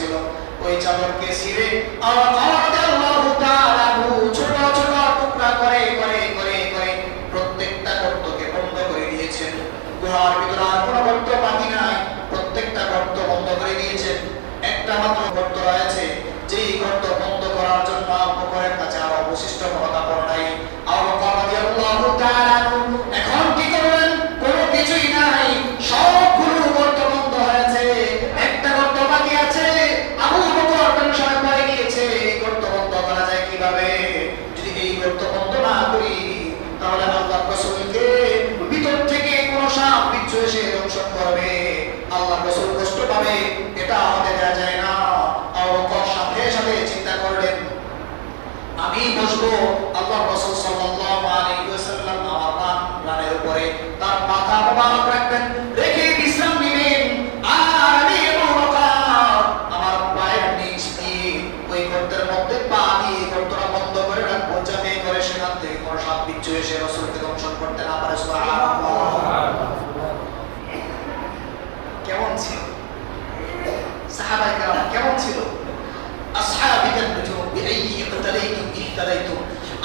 ছিল, ওই চাদরকে ছিঁড়ে রাদিয়াল্লাহু তাআলা ছোট ছোট টুকরা করে করে করে করে প্রত্যেকটা গর্তকে বন্ধ করে দিয়েছেন। গুহার ভিতরে আর কোনো গর্ত বাকি নাই, প্রত্যেকটা গর্ত বন্ধ করে দিয়েছেন। একটা মাত্র গর্ত রয়েছে, যেই গর্ত বন্ধ করার জন্য আবু বকরের কাছে আর অবশিষ্ট কোনো কাপড় নাই। আবু বকর রাদিয়াল্লাহু তাআলা এখন কি করবেন? কোনো কিছুই নাই, সবগুলো গর্ত বন্ধ হয়েছে, একটা গর্ত বাকি আছে। আবু বকর টেনশনে পড়ে গিয়েছে, এই গর্ত বন্ধ করা যায় কিভাবে? যদি এই গর্ত বন্ধ না করি তাহলে আল্লাহর রাসূলকে ভিতর থেকে কোনো সাপ বিচ্ছু এসে দংশন করবে, আল্লাহর রাসূল কষ্ট পাবে, এটা আমাদের দেয়া যায় না। আবু বকর সাথে সাথে চিন্তা করলেন, আমি বসবো, আল্লাহর রাসূল সাল্লাল্লাহু আলাইহি ওয়াসাল্লাম আমার রানের উপরে তার মাথা মোবারক রাখবেন, রেখে বিশ্রাম নেবেন, আর আমি আবু বকর আমার পায়ের নিচ দিয়ে ওই গর্তের মধ্যে পা দিয়ে গর্তটা বন্ধ করে রাখবো, যাতে করে সেখান থেকে কোনো সাপ বিচ্ছু এসে রাসূলকে দংশন করতে না পারে। সুবহানাল্লাহ। কেমন ছিল সাহাবায়ে কেরাম, কেমন ছিল? আসহাবিকান নুজুম বিআইয়ি ইকতাদাইতুম ইহতাদাইতুম,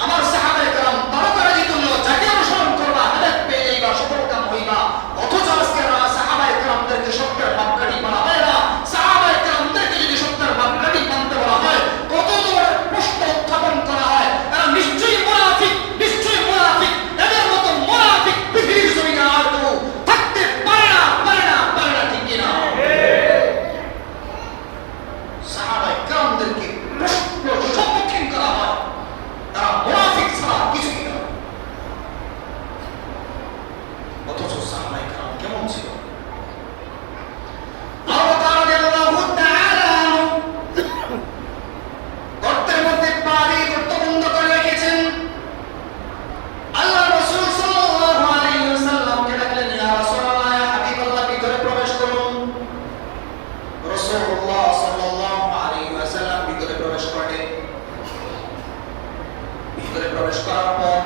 আমার সাহাবায়ে কেরাম তারাতারি তুল্য, যাকে অনুসরণ করবা হেদায়েত পেয়ে যাইবা, সফলকাম হইবা। অথচ আজকে সাহাবায়ে কেরামদেরকে সত্যের মাপকাঠি বলা হয় না। সাহাবায়ে কেরামদেরকে যদি সত্যের মাপকাঠি মানতে বলা হয়, কত ধরনের প্রশ্ন উত্থাপন করা হয়। এরা নিশ্চয়ই মুনাফিক, নিশ্চয়ই মুনাফিক, এদের মতো মুনাফিক পৃথিবীর জমিনে আর কেউ থাকতে পারে না, পারে না, পারে না, ঠিক কিনা? সাহাবায়ে কেরামদেরকে প্রশ্ন সম্মুখীন করা হয়, তারা মুনাফিক ছাড়া কিছুই না। অথচ সাহাবায়ে কেরাম কেমন ছিল? আবু বকর রাদিয়াল্লাহু তাআলা গর্তের মধ্যে পা দিয়ে গর্ত বন্ধ করে রেখেছেন। আল্লাহর রাসূল সাল্লাল্লাহু আলাইহি ওয়াসাল্লামকে ডাকলেন, ইয়া রাসূলুল্লাহ, ইয়া হাবিবাল্লাহ, ভিতরে প্রবেশ করুন। রাসূলুল্লাহ সাল্লাল্লাহু আলাইহি ওয়াসাল্লাম ভিতরে প্রবেশ করলেন। ভিতরে প্রবেশ করার পর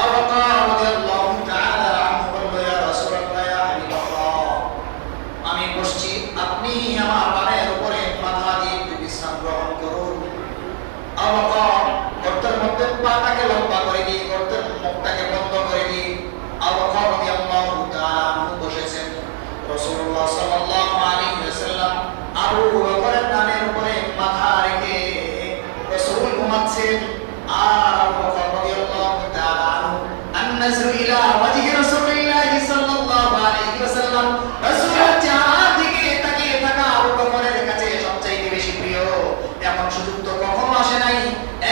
আবু বকর রাদিয়াল্লাহু তাআলা আনহু বলল, ইয়া রাসূলুল্লাহ, ইয়া হাবিবাল্লাহ, আমি বসছি, আপনি আমার বানের উপরে মাথা দিয়ে একটু বিশ্রাম গ্রহণ করুন। আবু বকর গর্তের মধ্যে পাটাকে লম্বা করে দিয়ে গর্তের মুখটাকে বন্ধ করে দিয়ে আবু বকর রাদিয়াল্লাহু তাআলা আনহু বসেছেন। রাসূলুল্লাহ সাল্লাল্লাহু আলাইহি ওয়াসাল্লাম আবু বকরের কানের উপরে মাথা রেখে রাসূল ঘুমাচ্ছেন, আর আবু বকর রাদিয়াল্লাহু তাআলা আনহু আন-নাজরু ইলা ওয়াজহি রাসূলিল্লাহ সাল্লাল্লাহু আলাইহি ওয়াসাল্লাম, রাসূলের চেহারার দিকে তাকিয়ে থাকা আবু বকরের কাছে সবচেয়ে বেশি প্রিয়। এমন সুযোগ তো কখনো আসে নাই,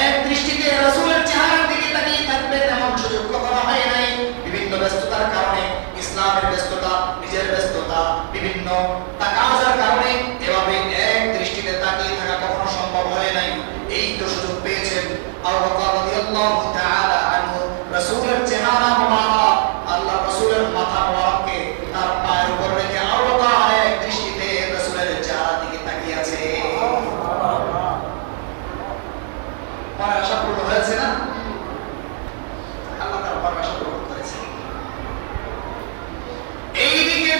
এক দৃষ্টিতে রাসূলের চেহারার দিকে তাকিয়ে থাকবেন, এমন সুযোগ কখনো হয় নাই। বিভিন্ন ব্যস্ততার কারণে, ইসলামের ব্যস্ততা, নিজের ব্যস্ততা, বিভিন্ন তাকাজার কারণে এভাবে এক দৃষ্টিতে তাকিয়ে থাকা কখনো সম্ভব হয় নাই। এই তো সুযোগ পেয়েছেন আবু বকর রাদিয়াল্লাহু তাআলা আনহু, রাসূলের চেহারা মোবারক, আল্লাহ রাসূলের মাথা মোবারককে তার পায়ের উপর রেখে আবু বকর এক দৃষ্টিতে রাসূলের চেহারার দিকে তাকিয়ে আছে। পরে আশা পূর্ণ হয়েছে না? আল্লাহ তার পরে আশা পূর্ণ করেছে। এইদিকে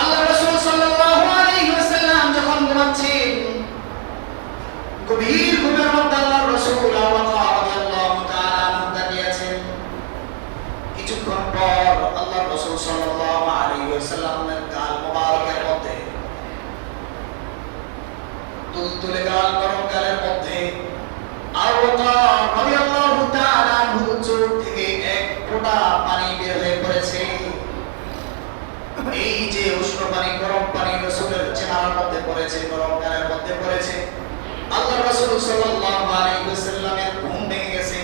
আল্লাহ রাসূল সাল্লাল্লাহু আলাইহি ওয়াসাল্লাম যখন ঘুমাচ্ছেন, গভীর ঘুমের মধ্যে আল্লাহর রাসূল আবু বকর রাদিয়াল্লাহু তাআলা আনহু তাকিয়ে আছেন। কিছুক্ষণ পর আল্লাহর রাসূল সাল্লাল্লাহু আলাইহি ওয়াসাল্লামের গাল মোবারকের মধ্যে, তুলতুলে গাল, গরম গালের মধ্যে আবু বকর রাদিয়াল্লাহু তাআলা আনহু চোখ থেকে এক ফোঁটা পানি বের হয়ে পড়েছে। এই যে উষ্ণ পানি, গরম পানি রাসূলের চেহারার মধ্যে পড়েছে, গরম গালের মধ্যে পড়েছে, আল্লাহর রাসূল সাল্লাল্লাহু আলাইহি ওয়াসাল্লামের ঘুম ভেঙে গেছে।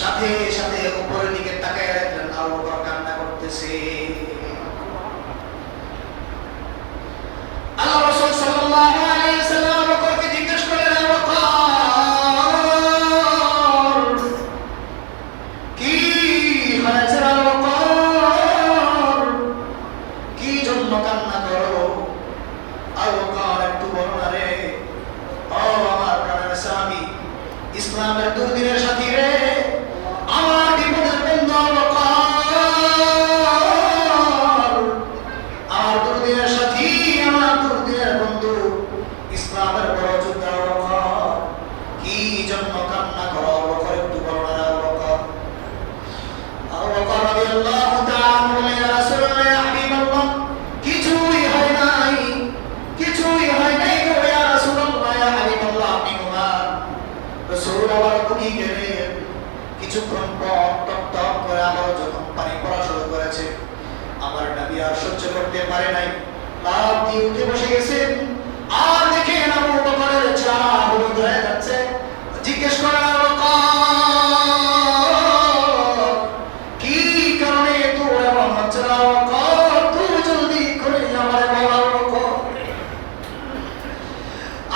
সাথে সাথে উপরের দিকে তাকায় দেখলেন আবু বকর কান্না করতেছে। আল্লাহর রাসূল সাল্লাল্লাহু আলাইহি ওয়াসাল্লাম আবু বকরকে জিজ্ঞেস করলেন, আবু বকর, কি হয়েছে আবু বকর? কি জন্য কান্না করো? আবু বকর, একটু বলো না রে। ও আমার প্রাণের স্বামী, ইসলামের দুর্দিনের সাথী রে, আমার বিপদের বন্ধু আবু বকর, দিয়ে উঠে বসে গেছেন। আর দেখেন আবু বকরের চেহারা হলুদ হয়ে যাচ্ছে। জিজ্ঞেস করেন আবু বকর, কি কারণে তোর এমন হচ্ছে না? আবু বকর, তুই জলদি করে আমারে বল।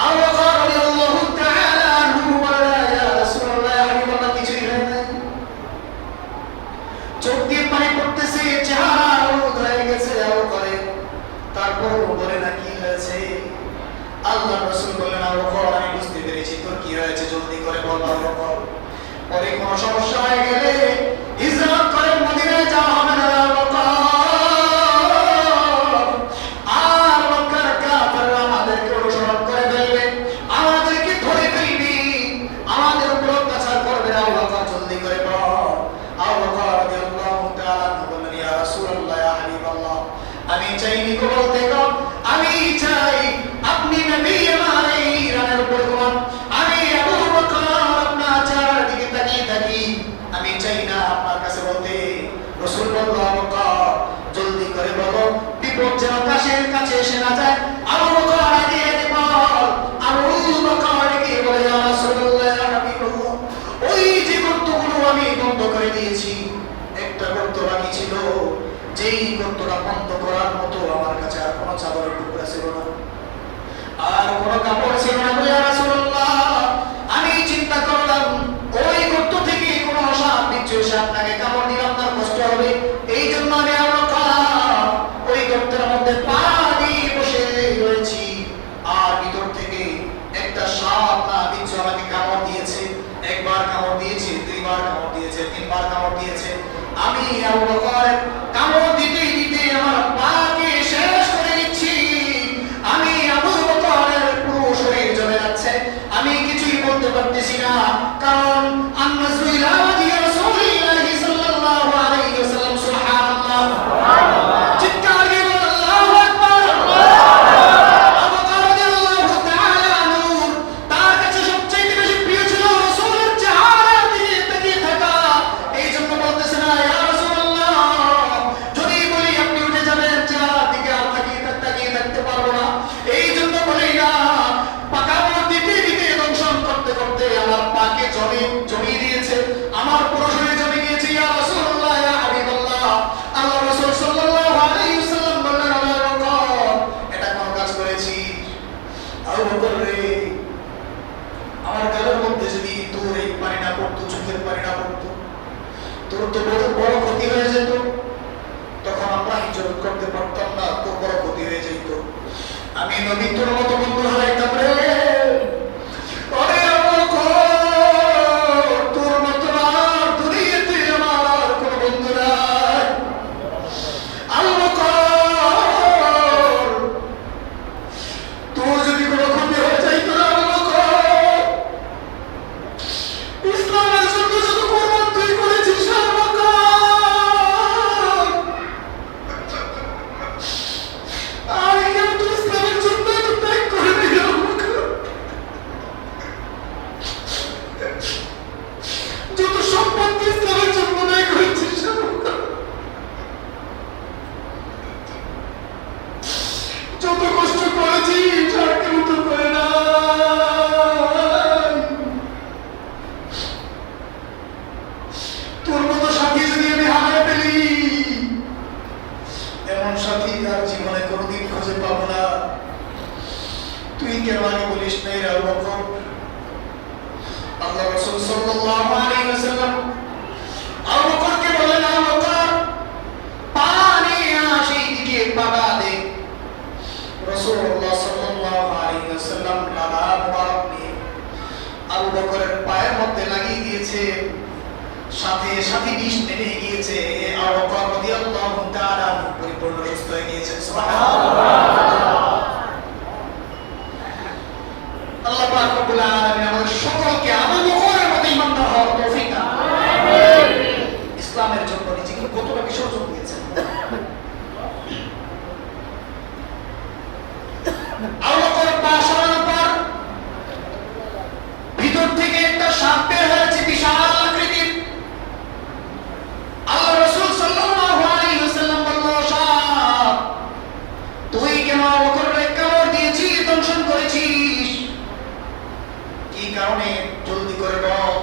আবু বকর রাদিয়াল্লাহু তাআলা আনহু বলেন, ইয়া রাসূলুল্লাহ, ইয়া হাবিবাল্লাহ, কিছুই হয় নাই। চোখ দিয়ে পানি পড়তেছে, চেহারা হলুদ হয়ে গেছে আবু বকরের। তারপর বলে না কি হয়েছে? আল্লাহ রাসূল বললেন, আবু বকর, আমি বুঝতে পেরেছি তোর কি হয়েছে, জলদি করে বল আবু বকর। পরে কোনো সমস্যা হয়ে গেলে হিজরত করে মদিনায় যাওয়া হবে না আবু বকর। আর মক্কার কাফেররা আমাদেরকে অনুসরণ করে ফেলবে, আমাদেরকে ধরে ফেলবে, আমাদের উপর অত্যাচার করবে। আবু বকর জলদি করে বল। আবু বকর রাদিয়াল্লাহু তাআলা বললেন, ইয়া রাসূলুল্লাহ, ইয়া হাবিবাল্লাহ, আমি চাইনি গো বলতে গো, আমি চাই আপনি নবী আমার এই রানের উপর ঘুমান। আমি আবু বকর আপনার চেহারার দিকে তাকিয়ে থাকি, আমি চাই না আপনার কাছে বলতে। রাসূল বলল, আবু বকর জলদি করে বলো, বিপদ যেন কাছের কাছে এসে না যায়। আবু বকর আগে বল। আবু বকর এগিয়ে বলে, ইয়া রাসূলুল্লাহ, ইয়া হাবিবাল্লাহ, ওই যে গর্তগুলো আমি বন্ধ করে দিয়েছি, একটা গর্ত বাকি ছিল, যেই গর্তটা বন্ধ করার মতো আমার কাছে আর কোনো চাদরের টুকরা ছিল না, আর কোনো কাপড় ছিল না। ইয়া রাসূলুল্লাহ, আমি চিন্তা করলাম ওই গর্ত থেকে কোনো সাপ বিচ্ছু এসে আপনাকে কাপড় দিলে আপনার কষ্ট হবে, এই জন্য আমি ওই গর্তের মধ্যে পা দিয়ে বসে রয়েছি। আর ভিতর থেকে একটা সাপ না বিচ্ছু আমাকে কামড় দিয়েছে। একবার কামড় দিয়েছে, দুইবার কামড় দিয়েছে, তিনবার কামড় দিয়েছে। আমি আবু বকর কামড় দিতে দিতে আমার পাকে শেষ করে দিচ্ছি। আমি আবু বকরের পুরো শরীর জ্বলে যাচ্ছে, আমি কিছুই বলতে পারতেছি না, কারণ আন-নাজরু ইলা ওয়াজহি রাসূলিল্লাহি সাল্লাল্লাহু আলাইহি ওয়াসাল্লাম। সুবহানাল্লাহ, চিৎকার দিয়ে বল, আল্লাহু আকবার। আবু বকর রাদিয়াল্লাহু তাআলা আনহু, তার কাছে সবচেয়ে বেশি প্রিয় ছিল রাসূলের চেহারার দিকে তাকিয়ে থাকা। এই জন্য বলতেছে না, ইয়া রাসূলুল্লাহ, যদি বলি আপনি উঠে যাবেন, চেহারার দিকে আর তাকিয়ে থাকতে পারবো না। এই জন্য বলি না, পাকামড় দিতে দিতে দংশন করতে করতে আমার পাকে জমিয়ে দিয়েছে, আমার পুরো শরীর জমে গিয়েছে। ইয়া রাসূলুল্লাহ, ইয়া হাবিবাল্লাহ, আল্লাহ রাসূল সাল্লাল্লাহু আলাইহি ওয়াসাল্লাম বললেন, আবু বকর, এটা কোন কাজ করেছি? আবু বকর রে, আমার গালের মধ্যে যদি তোর এই পানি না পড়তো, চোখের পানি না পড়তো, তোর তো বড় ক্ষতি হয়ে যেত। তখন আমরা হিজরত করতে পারতাম না, তোর বড় ক্ষতি হয়ে যেত। আমি নবী তোর মতো বন্ধু হারাইতাম রে। ওরে আবু বকর, তোর মতো আর দুনিয়াতে আমার আর কোনো বন্ধু নাই। আবু বকর, তোর যদি কোনো ক্ষতি হয়ে যাইতো না আবু বকর, ইসলামের জন্য শুধু কুরবান তুই করেছিস আবু বকর। আর কেউ তো ইসলামের জন্য তো ত্যাগ করে দিল আবু বকর। যত সম্পত্তি ইসলামের জন্য ব্যয় করেছিস আবু বকর, যত কষ্ট করেছিস, আর কেউ তো করে না। তোর মতো সাথী যদি আমি হারায় ফেলি, এমন সাথী আর জীবনে কোনোদিন খুঁজে পাবো না। তুই কেন আগে বলিস নাই রে আবু বকর? আল্লাহ রাসূল সাল্লাল্লাহু আলাইহি ওয়াসাল্লাম আবু বকরকে বললেন, আবু বকর, পানি সেই দিকে পাটা দে। রাসূলুল্লাহ সাল্লাল্লাহু আলাইহি ওয়াসাল্লাম ডালা মুবারক নিয়ে আবু বকরের পায়ের মধ্যে লাগিয়ে দিয়েছে, সাথে সাথে বিষ নেমে গিয়েছে। আবু বকর রাদিয়াল্লাহু তাআলা পরিপূর্ণ সুস্থ হয়ে গিয়েছেন। সুবহানাল্লাহ। আল্লাহ পাক রব্বুল আলামিন আমাদের সকলকে আবু বকরের মতো ঈমানদার হওয়ার তৌফিক দান করুন। আমিন। ইসলামের জন্য নিজেকে কতটা বিসর্জন দিয়েছেন। আবু বকর পা সরানোর পর ভিতর থেকে একটা সাপ বের হয়েছে, বিশাল আকৃতির। আল্লাহ রাসূল সাল্লাল্লাহু আলাইহি ওয়াসাল্লাম বলল, সাপ তুই কেন আবু বকর কারণে জলদি করে বল।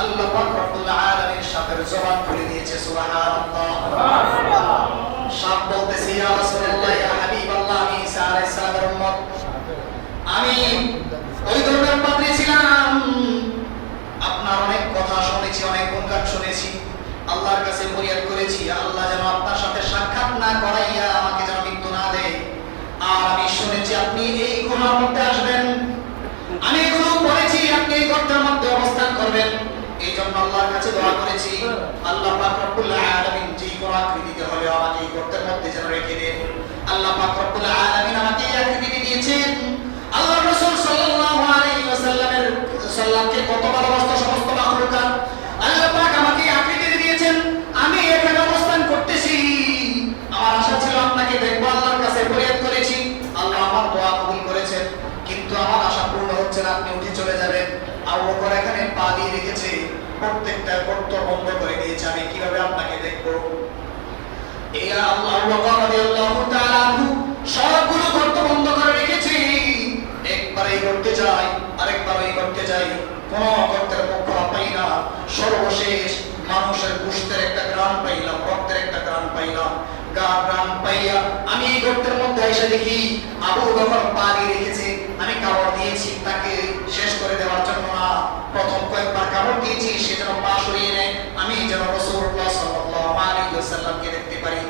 আল্লাহ পাক রব্বুল আলামিন সাপের জবান খুলে দিয়েছে। সুবহানাল্লাহ। সাপ বলতেছে, ইয়া রাসূলুল্লাহ, ইয়া হাবিবাল্লাহ, আমি ঈসা আলাইহিস সালামের উম্মত। আমি ওই ধরনের পাত্রী ছিলাম, আপনার অনেক কথা শুনেছি, অনেক গুণগান শুনেছি, আল্লাহর কাছে ফরিয়াদ করেছি, আল্লাহ যেন আপনার সাথে সাক্ষাৎ না করাইয়া আমাকে যেন মৃত্যু না দেয়। আর আমি শুনেছি আপনি এই গুহার মধ্যে আসবেন, আমি এগুলো পড়েছি, আপনি এই গর্তের মধ্যে অবস্থান করবেন। এই জন্য আল্লাহর কাছে দোয়া করেছি, আল্লাহ পাক রব্বুল আলামিন যেই কোন আকৃতিতে হলে আমাকে এই গর্তের মধ্যে যেন রেখে দেন। আল্লাহ পাক রব্বুল আলামিন আমাকে এই আকৃতিতে দিয়েছেন। আল্লাহ রাসূল সাল্লাল্লাহু আলাইহি ওয়াসাল্লামের সাল্লামকে কত ভালোবাসতো সমস্ত মাখলুকাত, আল্লাহ পাক আমাকে এই আকৃতিতে দিয়েছেন। আমি এখানে অবস্থান করতেছি, আমার আশা ছিল আপনাকে দেখবো, আল্লাহর কাছে ফরিয়াদ করেছি, আল্লাহ আমার দোয়া কবুল করেছেন, কিন্তু আমার আশা পূর্ণ হচ্ছে না, আপনি উঠে চলে যাবেন। আবু বকর এখানে পা দিয়ে রেখেছে, প্রত্যেকটা গর্ত বন্ধ করে দিয়েছে, আমি কিভাবে আপনাকে দেখবো? এই আল্লাহ আবু বকর রাদিয়াল্লাহু তাআলা আনহু সবগুলো গর্ত বন্ধ করে রেখেছে। একবার এই গর্তে যাই, আরেকবার ওই গর্তে যাই, কোন গর্তের মুখ পাই না। সর্বশেষ মানুষের গোশতের একটা গ্রাম পাইলাম, রক্তের একটা গ্রাম পাইলাম। গ্রাম পাইয়া আমি এই গর্তের মধ্যে এসে দেখি আবু বকর পা দিয়ে রেখেছে। আমি কামড় দিয়েছি তাকে শেষ করে দেওয়ার জন্য না, প্রথম কয়েকবার কামড় দিয়েছি সে যেন পা সরিয়ে নেয়, আমি যেন রাসূলুল্লাহ সাল্লাল্লাহু আলাইহি ওয়াসাল্লামকে দেখতে পারি।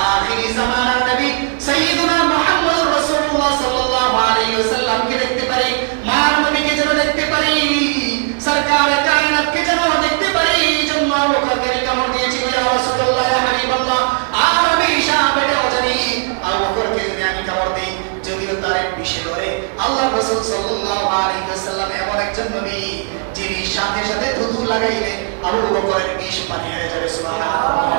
আখিরি জামানার নবী সাইয়্যিদুনা মুহাম্মদুর রাসূলুল্লাহ সাল্লাল্লাহু আলাইহি ওয়াসাল্লামকে দেখতে পারি, মার নবীকে যেন দেখতে পারি, সরকারে কায়নাতকে যেন দেখতে পারি। এই জন্য আবু বকরকে কামড় দিয়েছি, ইয়া রাসূলুল্লাহ, ইয়া হাবিবাল্লাহ। আর আমি সাহাবাদেরও জানি আবু বকরকে যদি আমি কামড় দিই, যদিও তার বিষে ধরে, আল্লাহ রাসূল সাল্লাল্লাহু আলাইহি ওয়াসাল্লাম এমন একজন নবী যিনি সাথে সাথে থুতু লাগাইলে আবু বকরের বিষ পানি হয়ে যাবে। সুবহানাল্লাহ।